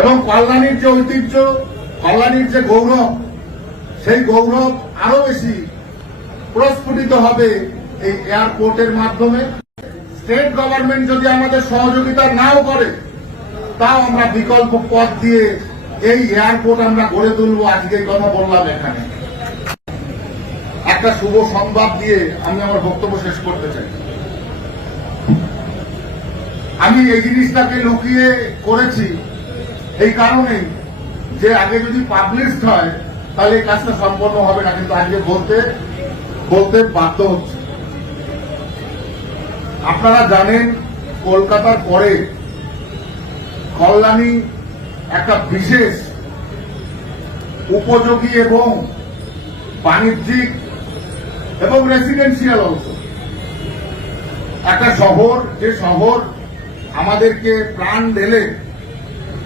এবং কল্যাণীর যে ঐতিহ্য, কল্যাণীর যে গৌরব, সেই গৌরব আরো বেশি প্রস্ফুটিত হবে এই এয়ারপোর্টের মাধ্যমে। স্টেট গভর্নমেন্ট যদি আমাদের সহযোগিতা নাও করে, তাও আমরা বিকল্প পথ দিয়ে এই এয়ারপোর্ট আমরা গড়ে তুলব। আজকে কথা বললাম এখানে। একটা শুভ সংবাদ দিয়ে আমি আমার বক্তব্য শেষ করতে চাই। আমি এই জিনিসটাকে লুকিয়ে করেছি এই কারণেই যে আগে যদি পাবলিশড হয় তাহলে এই কাজটা সম্পন্ন হবে না, কিন্তু আজকে বলতে বাধ্য হচ্ছে। আপনারা জানেন কলকাতার পরে কল্যাণী একটা বিশেষ উপযোগী এবং বাণিজ্যিক এবং রেসিডেন্সিয়াল অংশ একটা শহর, যে শহর আমাদেরকে প্রাণ ঢেলে